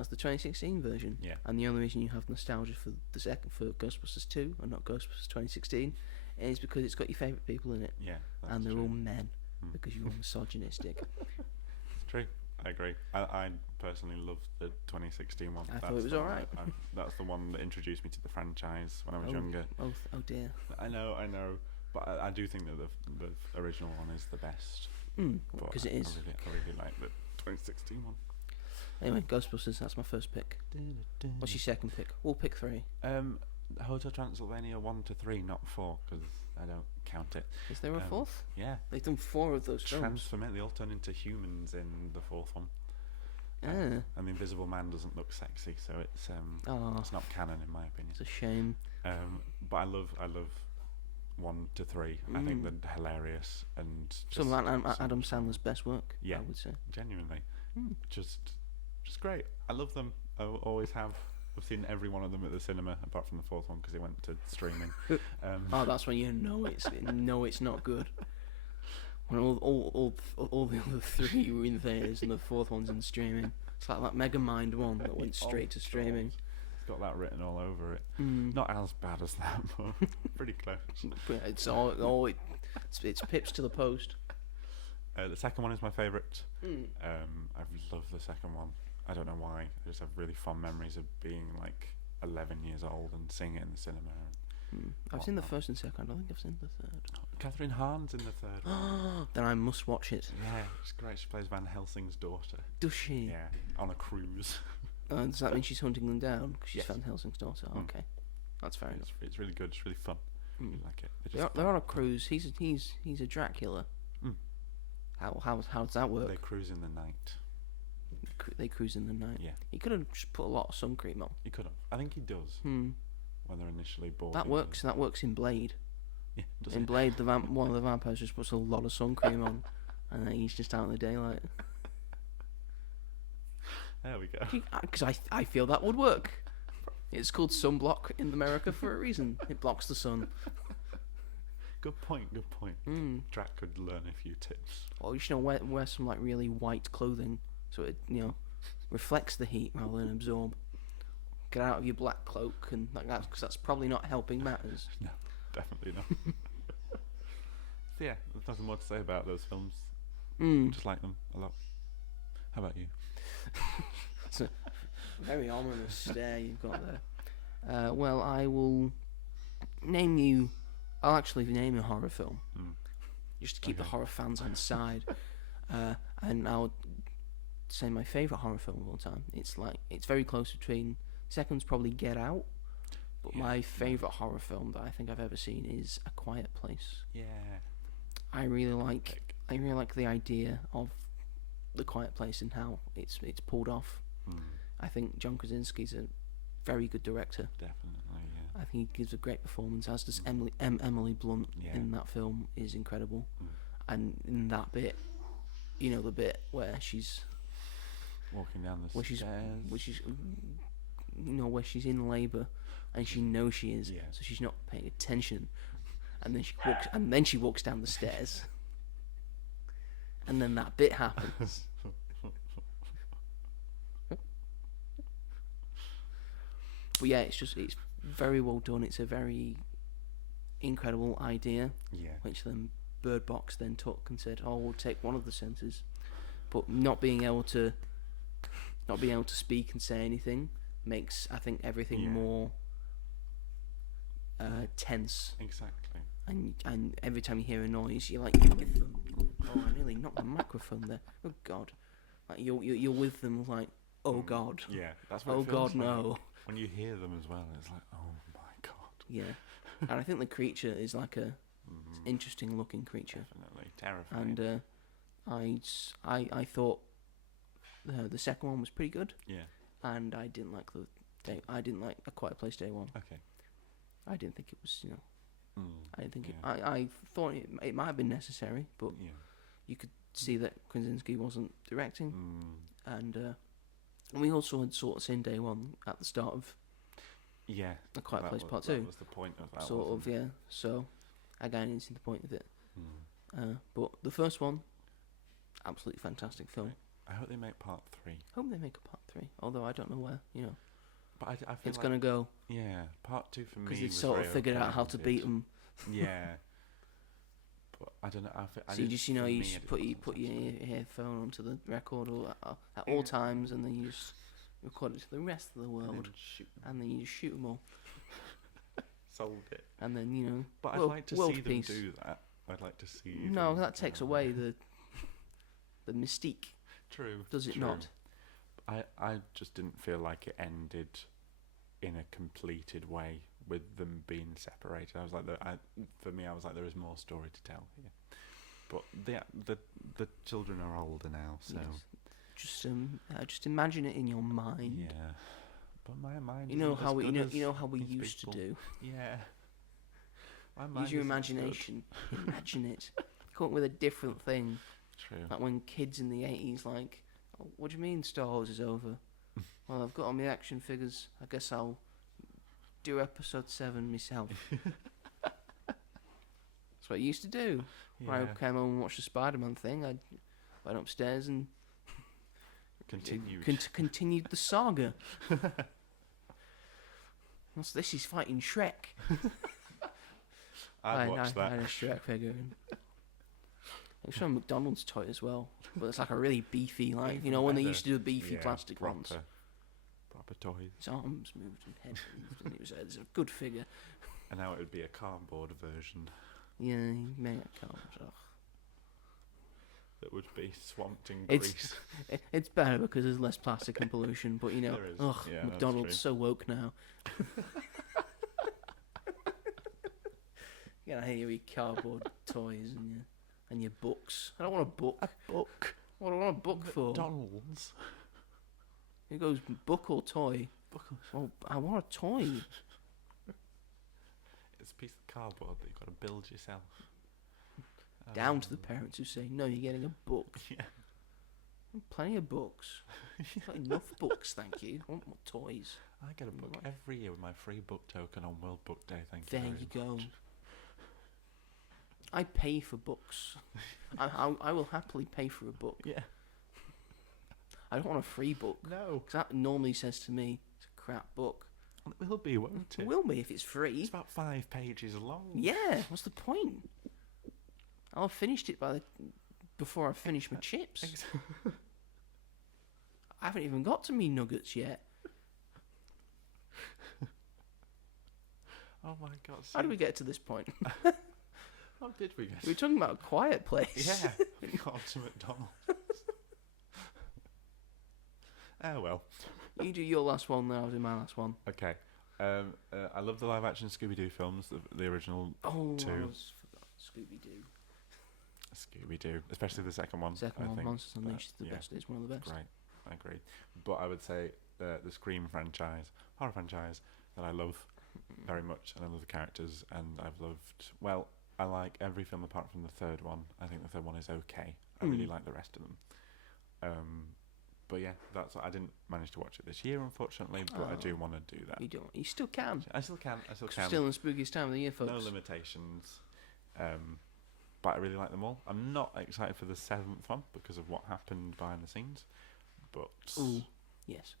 as the 2016 version. Yeah. And the only reason you have nostalgia for Ghostbusters 2 and not Ghostbusters 2016 is because it's got your favourite people in it. Yeah. And they're true. all men because you're misogynistic. It's true. I agree. I personally love the 2016 one. I thought it was alright. That's the one that introduced me to the franchise when I was younger. Oh dear. I know. But I do think that the original one is the best. Because it is. I really like the 2016 one. Anyway, Ghostbusters, that's my first pick. What's your second pick? We'll pick 3. Hotel Transylvania 1 to 3, not 4, because I don't count it. Is there a 4th? Yeah. They've done 4 of those films. They all turn into humans in the 4th one. And the Invisible Man doesn't look sexy, so it's not canon in my opinion. It's a shame. But I love 1 to 3. I think they're hilarious and some of Adam Sandler's best work. Yeah, I would say. Genuinely, just great. I love them. I always have. I've seen every one of them at the cinema, apart from the 4th one because it went to streaming. That's when it's not good. When all the other 3 were in theaters and the 4th one's in streaming. It's like that Megamind one that went straight to streaming. It's got that written all over it. Not as bad as that, but pretty close. It's pips to the post. The second one is my favourite. I love the second one. I don't know why. I just have really fond memories of being like 11 years old and seeing it in the cinema. I've seen the first and second. I don't think I've seen the third. Catherine Hahn's in the third one. Then I must watch it. Yeah, it's great. She plays Van Helsing's daughter. Does she? Yeah, on a cruise. Does that mean she's hunting them down? Because she's Yes. Van Helsing's daughter. Okay, that's fair enough. It's really good. It's really fun. I like it. They're on a cruise. He's a Dracula. How does that work? They cruise in the night. They cruise in the night. Yeah. He could have just put a lot of sun cream on. He could have. I think he does. Hmm. When they're initially bored. That works. That works in Blade. Yeah. In Blade, one of the vampires just puts a lot of sun cream on, and then he's just out in the daylight. There we go. Because I feel that would work. It's called sunblock in America for a reason. It blocks the sun. Good point. Drac could learn a few tips. Or you should wear some like really white clothing so it reflects the heat rather than absorb. Get out of your black cloak and like that because that's probably not helping matters. No, definitely not. So yeah, there's nothing more to say about those films. Just like them a lot. How about you? It's a very ominous stare you've got there. Well, I'll actually name you a horror film. Just to keep the horror fans on side. And I'll say my favourite horror film of all time. It's very close between. Second's probably Get Out. But my favourite horror film that I think I've ever seen is A Quiet Place. Yeah. I really like the idea of The Quiet Place and how it's pulled off. I think John Krasinski's a very good director. Definitely, yeah. I think he gives a great performance, as does Emily Blunt in that film is incredible. And in that bit, the bit where she's walking down the stairs, where she's in labour and she knows she is, so she's not paying attention, and then she walks down the stairs, and then that bit happens. But yeah, it's very well done. It's a very incredible idea, Yeah. which then Bird Box then took and said, "Oh, we'll take one of the senses," but not being able to speak and say anything makes, I think, everything more tense. Exactly. And every time you hear a noise, you're with them. Oh, I nearly knocked the microphone there. Oh God, like you're with them, like, oh God. Yeah, that's what. Oh it feels God, like. No. When you hear them as well, it's like, oh my God. Yeah, and I think the creature is like a interesting looking creature. Definitely terrifying. And I thought the second one was pretty good. Yeah. And I didn't like A Quiet Place Day One. Okay. I didn't think it was, I didn't think I thought it might have been necessary, but you could see that Krasinski wasn't directing, and we also had sort of seen Day One at the start of A Quiet Place Part Two. That was the point of that. Sort of, yeah. So again, I didn't see the point of it. But the first one, absolutely fantastic film. I hope they make Part 3. Hope they make a Part 3, although I don't know where, But I feel it's gonna go. Yeah, Part 2 for me Because was they've sort of very figured out how to beat them. Yeah. But I don't know. So you just, you just put your earphone onto the record at all times, and then you just record it to the rest of the world, and then you just shoot them all. Sold it. And then But I'd like to see them do that. I'd like to see. No, that takes away the mystique. True. Does it not? I just didn't feel like it ended in a completed way with them being separated. I was like, for me, I was like, there is more story to tell here. But the children are older now, so just imagine it in your mind. Yeah, but my mind. You know how we used to do. Yeah. Use your imagination. Imagine it. Come up with a different thing. True. Like when kids in the 80s, like, oh, what do you mean Star Wars is over? Well, I've got all my action figures. I guess I'll do episode 7 myself. That's what I used to do. Yeah. When I came home and watched the Spider-Man thing, I went upstairs and continued the saga. What's this? He's fighting Shrek. I'd watch that. I had a Shrek figure. It's from a McDonald's toy as well, but it's like a really beefy, like, when they used to do the beefy plastic ones. Proper toys. His arms moved and head moved, and it was a good figure. And now it would be a cardboard version. Yeah, you made a cardboard. That would be swamped in grease. It's better because there's less plastic and pollution, but McDonald's so woke now. I hear you eat cardboard toys and your books. I don't want a book. A book? What do I want a book for? McDonald's. It goes book or toy. Well, I want a toy. It's a piece of cardboard that you've got to build yourself. Down to the parents who say, no, you're getting a book. Yeah. Plenty of books. Not enough books, thank you. I want more toys. I get a book every year with my free book token on World Book Day, thank you. There you go. I pay for books. I will happily pay for a book. Yeah. I don't want a free book. No. Because that normally says to me, it's a crap book. It will be, won't it? It will be if it's free. It's about 5 pages long. Yeah, what's the point? I'll have finished it before I finish my chips. I haven't even got to me nuggets yet. Oh my God. How did we get to this point? How did we get? We were talking about A Quiet Place. Yeah, we got to McDonald's. Oh well. You do your last one, then I'll do my last one. Okay. I love the live-action Scooby-Doo films, the original two. I almost forgot Scooby-Doo. Scooby-Doo, especially the second one. I think. Monsters Unleashed is the best. It's one of the best. Right, I agree. But I would say the Scream franchise, horror franchise, that I love very much, and I love the characters, and I've loved. Well, I like every film apart from the third one. I think the third one is okay. I really like the rest of them. But yeah, that's. I didn't manage to watch it this year, unfortunately. But I do want to do that. You don't. You still can. I still can. Still in the spookiest time of the year, folks. No limitations. But I really like them all. I'm not excited for the 7th one because of what happened behind the scenes. But ooh, yes.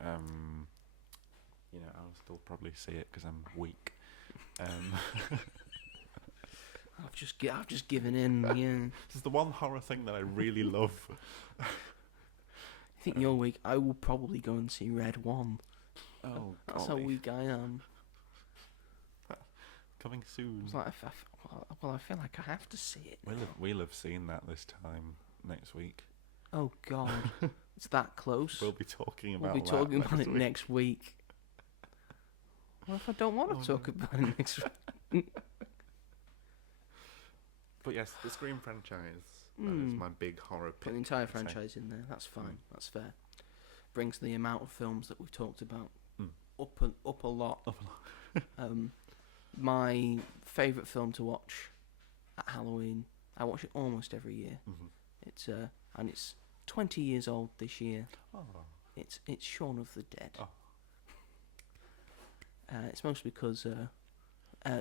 I'll still probably see it because I'm weak. Um, I've just given in. Yeah. This is the one horror thing that I really love. I think you're weak. I will probably go and see Red 1. Oh, That's how weak I am. Coming soon. It's like, I feel like I have to see it now. We'll have seen that this time next week. Oh God, it's that close. We'll be talking about. We'll be talking about it week. next week. What if I don't want to talk about it next week? But yes, the Scream franchise. That is my big horror pick. Put the entire franchise in there. That's fine. That's fair. Brings the amount of films that we've talked about up a lot. My favourite film to watch at Halloween. I watch it almost every year. Mm-hmm. It's 20 years old this year. Oh. It's Shaun of the Dead. Oh. It's mostly because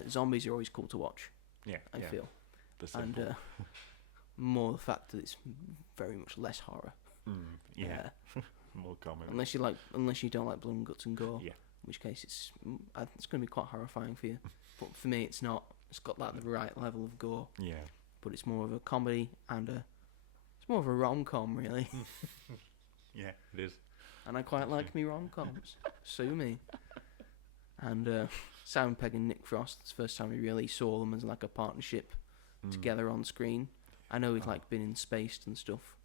zombies are always cool to watch. Yeah, I feel. And more the fact that it's very much less horror. More common. Unless you don't like blood and guts and gore. Yeah. In which case it's going to be quite horrifying for you. But for me, it's not. It's got like the right level of gore. Yeah. But it's more of a comedy and it's more of a rom-com, really. Yeah, it is. And I quite like me rom-coms. Sue me. And Simon Pegg and Nick Frost, it's the first time we really saw them as like a partnership together on screen. I know he'd like been in Spaced and stuff.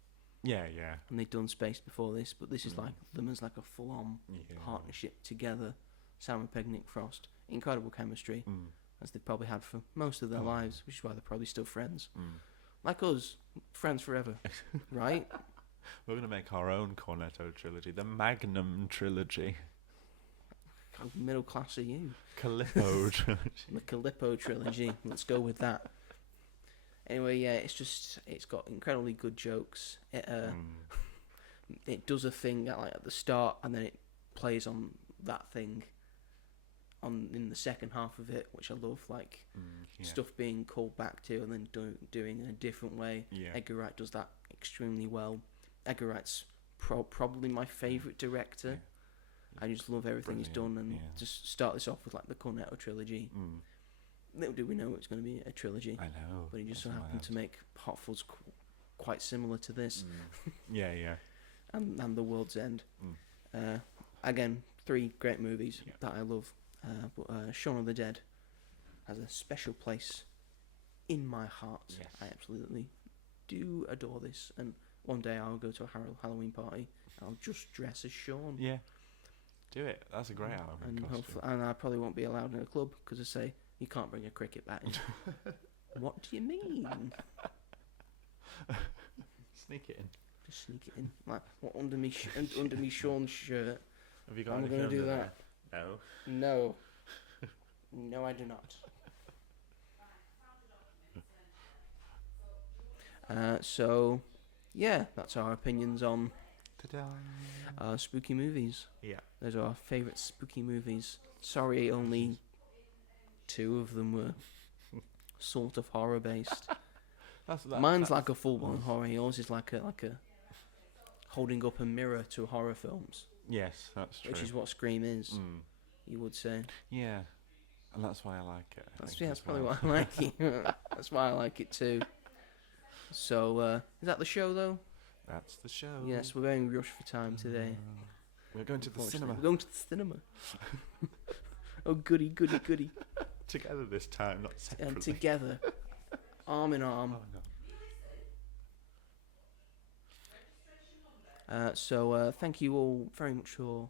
Yeah. And they'd done Spaced before this, but this is like them as like a full-on partnership together. Simon Pegg, Nick Frost, incredible chemistry, as they've probably had for most of their lives, which is why they're probably still friends. Like us, friends forever, right? We're going to make our own Cornetto trilogy, the Magnum trilogy. How middle class are you? Calippo trilogy. The Calippo trilogy. Let's go with that. Anyway, yeah, it's got incredibly good jokes. It does a thing at the start, and then it plays on that thing in the second half of it, which I love. Stuff being called back to and then doing in a different way. Yeah. Edgar Wright does that extremely well. Edgar Wright's probably my favourite director. Yeah. I just love everything he's done, and just start this off with like the Cornetto trilogy. Little do we know it's going to be a trilogy. I know. But he just so happened to make Hot Fuzz quite similar to this. Yeah. And The World's End. Again, 3 great movies that I love. But Shaun of the Dead has a special place in my heart. Yes. I absolutely do adore this. And one day I'll go to a Halloween party. I'll just dress as Shaun. Yeah. Do it. That's a great Halloween costume. And I probably won't be allowed in a club because I say you can't bring a cricket bat in. What do you mean? Sneak it in. Just sneak it in. Like what under me Shaun's shirt. Have you got I'm going to do that. No. No, I do not. So, yeah, that's our opinions on spooky movies. Yeah. Those are our favourite spooky movies. Sorry, only 2 of them were sort of horror based. Mine's like a full-blown horror. Yours is like a holding up a mirror to horror films. Yes, that's true. Which is what Scream is. You would say. Yeah, and that's why I like it. That's probably why I like it. That's why I like it too. So, is that the show though? That's the show. Yes, we're going rushed for time today. We're going to the cinema. We're going to the cinema. Oh, goody. Together this time, not separately. And together, arm in arm. Oh, no. So, thank you all very much for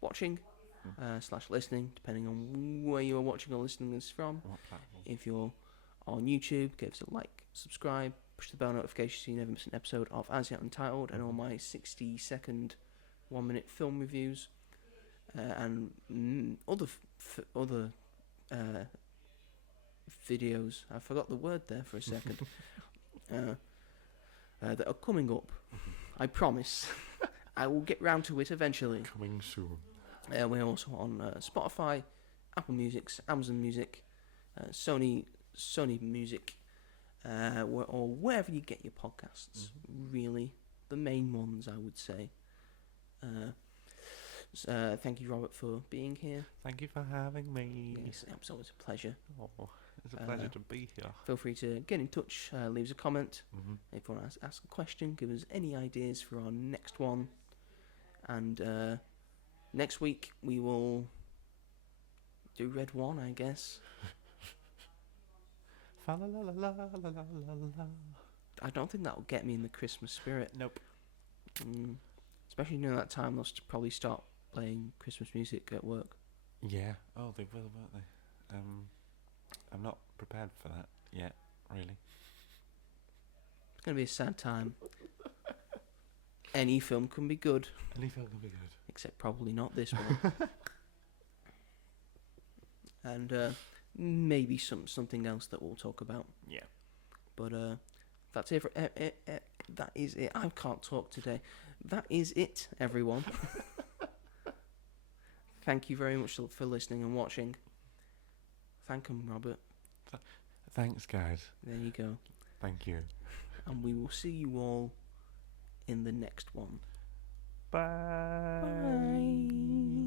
watching / listening, depending on where you are watching or listening this from. What platform? If you're on YouTube, give us a like, subscribe, push the bell notification so you never miss an episode of As Yet Untitled and all my 60-second, 1-minute film reviews and other videos. I forgot the word there for a second. That are coming up. I promise. I will get round to it eventually. Coming soon. We're also on Spotify, Apple Music, Amazon Music, Sony Music, or wherever you get your podcasts. Really, the main ones, I would say. Thank you, Robert, for being here. Thank you for having me. Yes, it's always a pleasure. Oh, it's a pleasure to be here. Feel free to get in touch, leave us a comment. Mm-hmm. If you want to ask a question, give us any ideas for our next one. And next week we will do Red 1, I guess. Fa la la la la la la la la. I don't think that will get me in the Christmas spirit. Nope. Especially during that time, they'll probably start playing Christmas music at work. Yeah. Oh, they will, won't they? I'm not prepared for that yet, really. It's going to be a sad time. Any film can be good. Any film can be good. Except probably not this one. And maybe something else that we'll talk about. Yeah. But that's it. That is it. I can't talk today. That is it, everyone. Thank you very much for listening and watching. Thank him, Robert. Thanks, guys. There you go. Thank you. And we will see you all in the next one. Bye. Bye.